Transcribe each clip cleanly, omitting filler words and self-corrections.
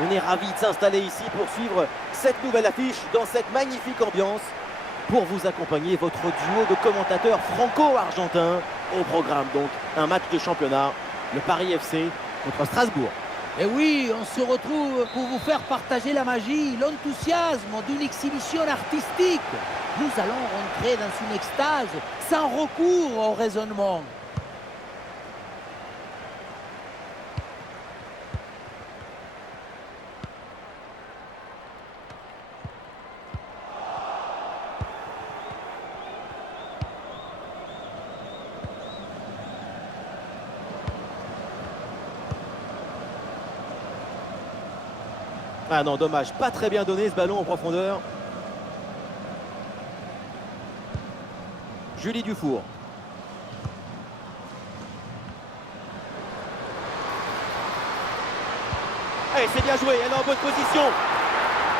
On est ravis de s'installer ici pour suivre cette nouvelle affiche dans cette magnifique ambiance. Pour vous accompagner, votre duo de commentateurs franco-argentins. Au programme donc, un match de championnat, le Paris FC contre Strasbourg. Et oui, on se retrouve pour vous faire partager la magie, l'enthousiasme d'une exhibition artistique. Nous allons rentrer dans une extase sans recours au raisonnement. Ah non, dommage, pas très bien donné ce ballon en profondeur. Julie Dufour. Allez, c'est bien joué, elle est en bonne position.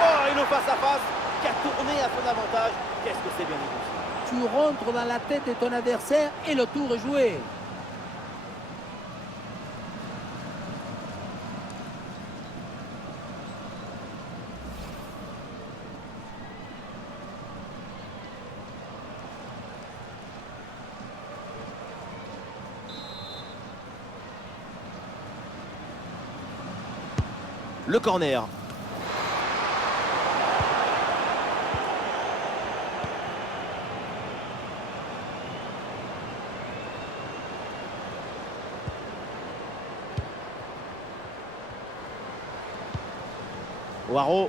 Oh, et le face à face qui a tourné à son avantage. Qu'est-ce que c'est bien négocié. Tu rentres dans la tête de ton adversaire et le tour est joué. Le corner. Waro.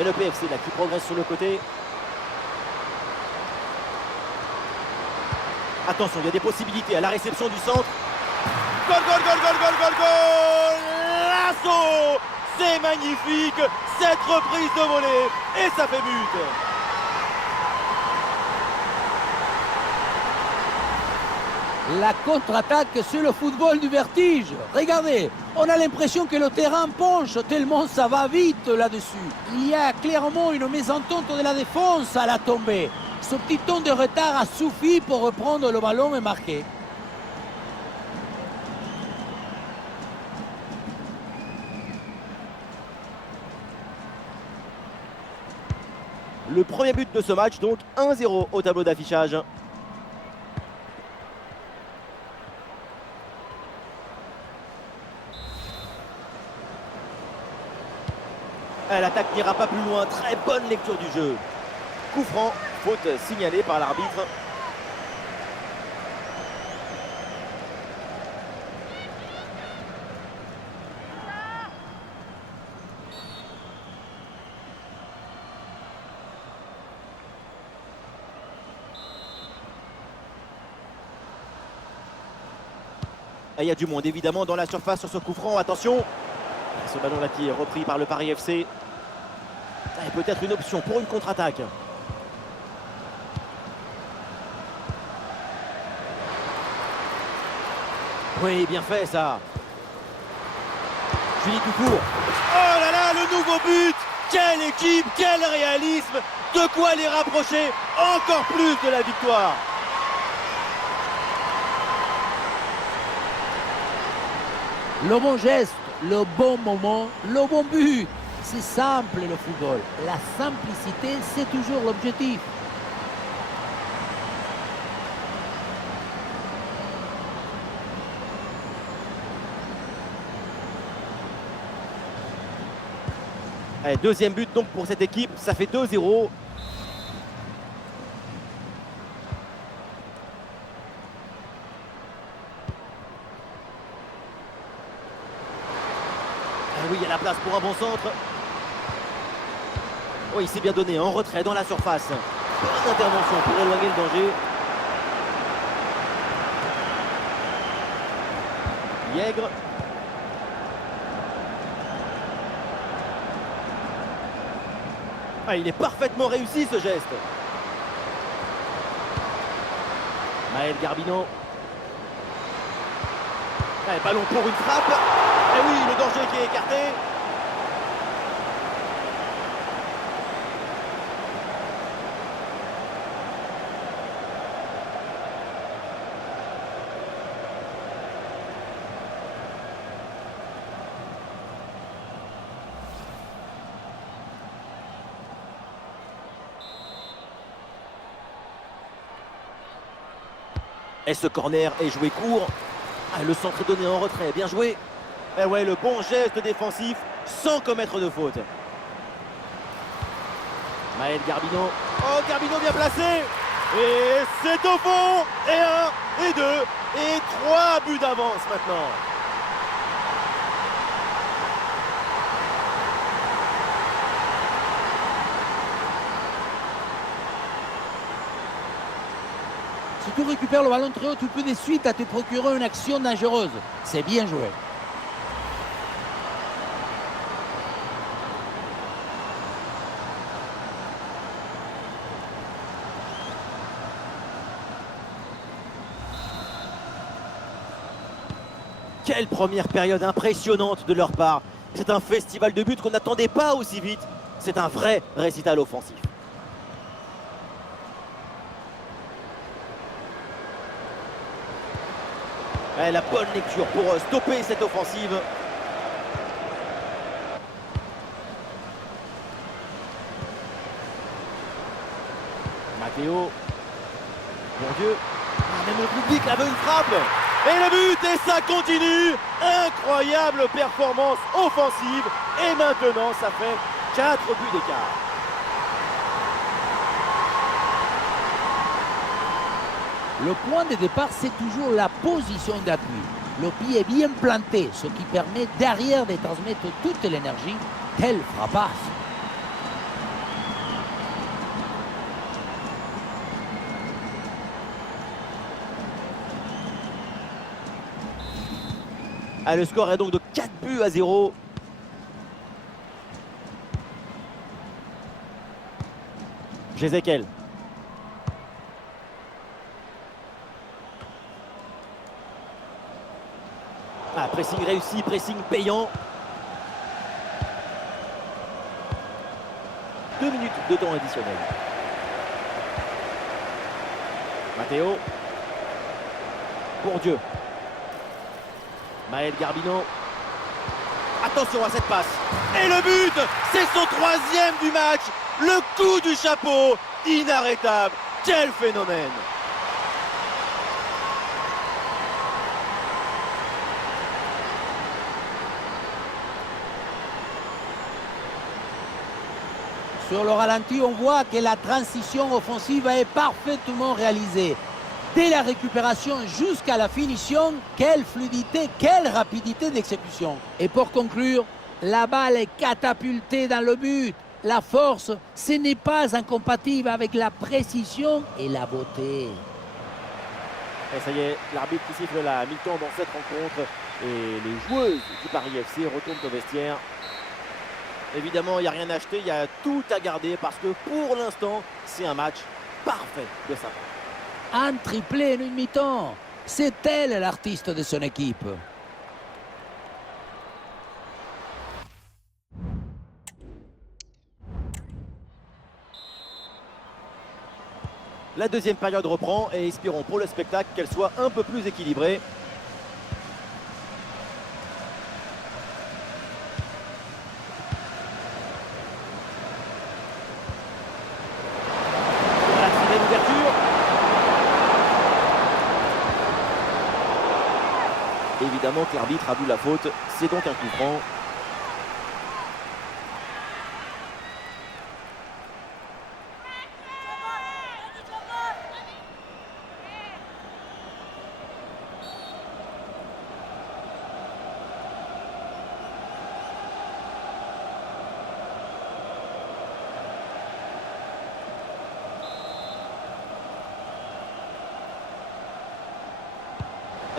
Et le PFC là qui progresse sur le côté. Attention, il y a des possibilités à la réception du centre. Goal, goal, goal, goal, goal, goal, goal. L'assaut. C'est magnifique. Cette reprise de volée. Et ça fait but. La contre-attaque, c'est le football du vertige. Regardez, on a l'impression que le terrain penche tellement ça va vite là-dessus. Il y a clairement une mésentente de la défense à la tombée. Ce petit temps de retard a suffi pour reprendre le ballon et marquer. Le premier but de ce match, donc 1-0 au tableau d'affichage. L'attaque n'ira pas plus loin, très bonne lecture du jeu. Coup franc, faute signalée par l'arbitre. Et il y a du monde évidemment dans la surface sur ce coup franc, attention. Ce ballon là qui est repris par le Paris FC. Et peut-être une option pour une contre-attaque. Oui, bien fait ça. Julie Dufour. Oh là là, le nouveau but. Quelle équipe, quel réalisme. De quoi les rapprocher encore plus de la victoire. Le bon geste, le bon moment, le bon but. C'est simple le football. La simplicité, c'est toujours l'objectif. Allez, deuxième but donc pour cette équipe, ça fait 2-0. Ah oui, il y a la place pour un bon centre. Oui, il s'est bien donné, en retrait dans la surface. Bonne intervention pour éloigner le danger. Yègre. Ah, il est parfaitement réussi ce geste. Maël Garbino. Allez, ballon pour une frappe. Et oui, le danger qui est écarté. Et ce corner est joué court. Ah, le centre est donné en retrait, bien joué. Et ouais, le bon geste défensif sans commettre de faute. Maël Garbino. Oh, Garbino bien placé. Et c'est au fond. Et 1, et 2, et 3 buts d'avance maintenant. Si tu récupères le ballon très haut, tu peux de suite à te procurer une action dangereuse. C'est bien joué. Quelle première période impressionnante de leur part. C'est un festival de buts qu'on n'attendait pas aussi vite. C'est un vrai récital offensif. Et la bonne lecture pour stopper cette offensive. Matteo. Bon Dieu. Ah, même le public avait une frappe. Et le but, et ça continue. Incroyable performance offensive. Et maintenant, ça fait 4 buts d'écart. Le point de départ, c'est toujours la position d'appui. Le pied est bien planté, ce qui permet derrière de transmettre toute l'énergie. Quelle frappasse! Ah, le score est donc de 4 buts à 0. Jézéquel. Ah, pressing réussi, pressing payant. 2 minutes de temps additionnel. Matteo. Bourdieu. Maël Garbino. Attention à cette passe. Et le but, c'est son 3e du match. Le coup du chapeau, inarrêtable. Quel phénomène! Sur le ralenti, on voit que la transition offensive est parfaitement réalisée. Dès la récupération jusqu'à la finition, quelle fluidité, quelle rapidité d'exécution. Et pour conclure, la balle est catapultée dans le but. La force, ce n'est pas incompatible avec la précision et la beauté. Et ça y est, l'arbitre qui siffle la mi-temps dans cette rencontre. Et les joueuses du Paris FC retournent au vestiaire. Évidemment, il n'y a rien à acheter, il y a tout à garder parce que pour l'instant, c'est un match parfait de sa part. Un triplé en une mi-temps. C'est elle l'artiste de son équipe. La deuxième période reprend et espérons pour le spectacle qu'elle soit un peu plus équilibrée. Voilà, très belle ouverture. Évidemment que l'arbitre a vu la faute, c'est donc un coup franc.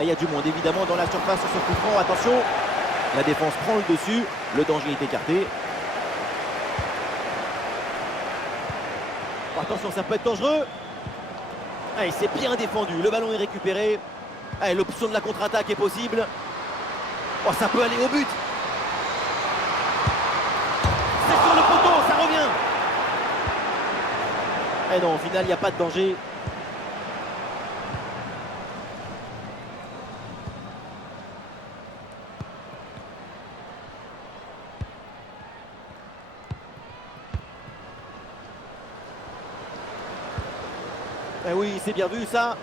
Il y a du monde évidemment dans la surface sur ce coup franc. Attention, la défense prend le dessus. Le danger est écarté. Attention, ça peut être dangereux. Ah, il s'est bien défendu. Le ballon est récupéré. Ah, l'option de la contre-attaque est possible. Oh, ça peut aller au but. C'est sur le poteau, ça revient. Et non, au final, il n'y a pas de danger. Eh oui, c'est bien vu ça.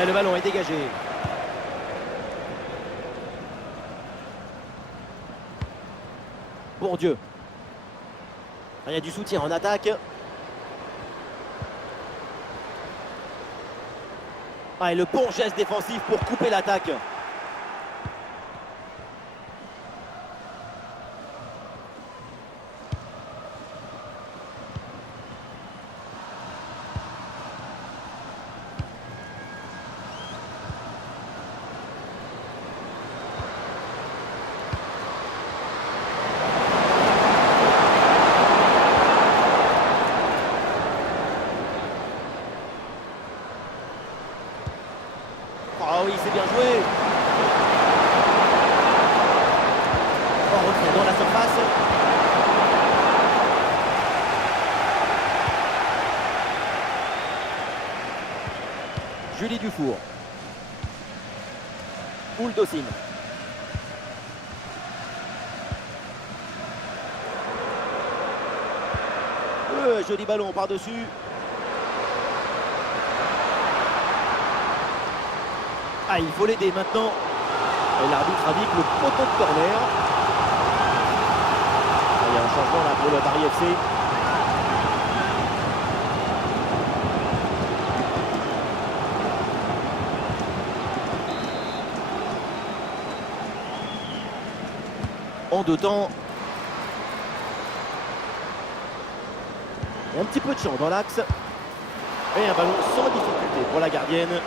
Et le ballon est dégagé. Bourdieu. Il y a du soutien en attaque. Et le bon geste défensif pour couper l'attaque. Oh oui, c'est bien joué. En retrait dans la surface. Julie Dufour. Ouldocine. Joli ballon par-dessus. Il faut l'aider maintenant. Et l'arbitre indique le poteau de corner. Il y a un changement là pour le Paris FC. En deux temps. Et un petit peu de champ dans l'axe. Et un ballon sans difficulté pour la gardienne.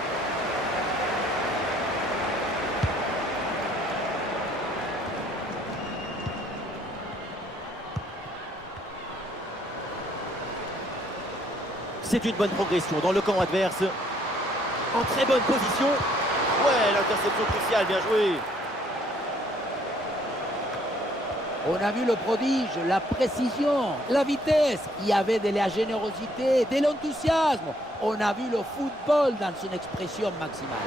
C'est une bonne progression dans le camp adverse. En très bonne position. Ouais, l'interception cruciale, bien joué. On a vu le prodige, la précision, la vitesse. Il y avait de la générosité, de l'enthousiasme. On a vu le football dans son expression maximale.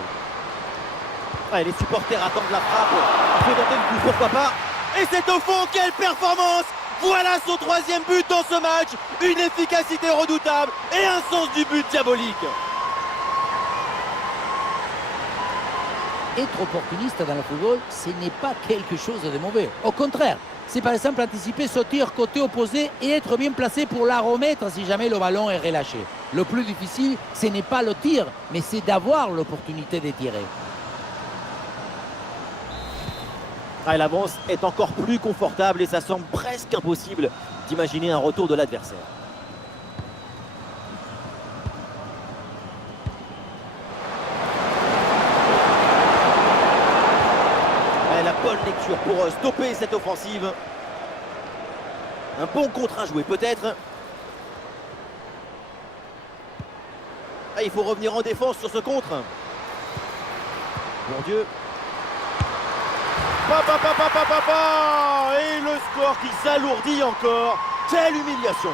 Les supporters attendent la frappe. Il faut tenter le coup, pourquoi pas. Et c'est au fond, quelle performance! Voilà son troisième but dans ce match. Une efficacité redoutable et un sens du but diabolique. Être opportuniste dans le football, ce n'est pas quelque chose de mauvais. Au contraire, c'est par exemple anticiper ce tir côté opposé et être bien placé pour la remettre si jamais le ballon est relâché. Le plus difficile, ce n'est pas le tir, mais c'est d'avoir l'opportunité de tirer. L'avance est encore plus confortable et ça semble presque impossible d'imaginer un retour de l'adversaire. La bonne lecture pour stopper cette offensive. Un bon contre à jouer peut-être. Il faut revenir en défense sur ce contre. Mon Dieu. Et le score qui s'alourdit encore. Quelle humiliation!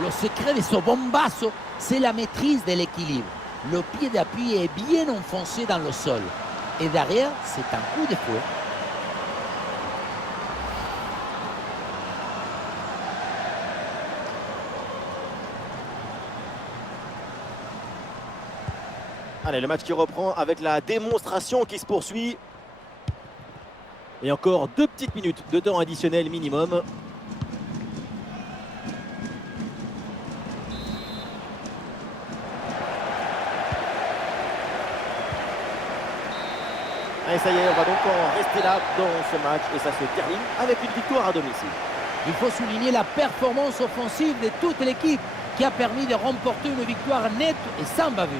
Le secret de ce bombasso, c'est la maîtrise de l'équilibre. Le pied d'appui est bien enfoncé dans le sol. Et derrière, c'est un coup de fouet. Allez, le match qui reprend avec la démonstration qui se poursuit. Et encore 2 petites minutes de temps additionnel minimum. Et ça y est, on va donc en rester là dans ce match. Et ça se termine avec une victoire à domicile. Il faut souligner la performance offensive de toute l'équipe qui a permis de remporter une victoire nette et sans bavure.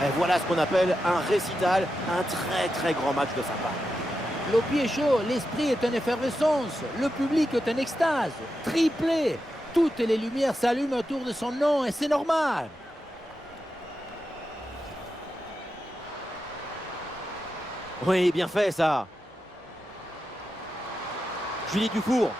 Et voilà ce qu'on appelle un récital, un très grand match de sa part. Le pied chaud, l'esprit est en effervescence, le public est en extase, triplé. Toutes les lumières s'allument autour de son nom et c'est normal. Oui, bien fait ça. Julie Dufour.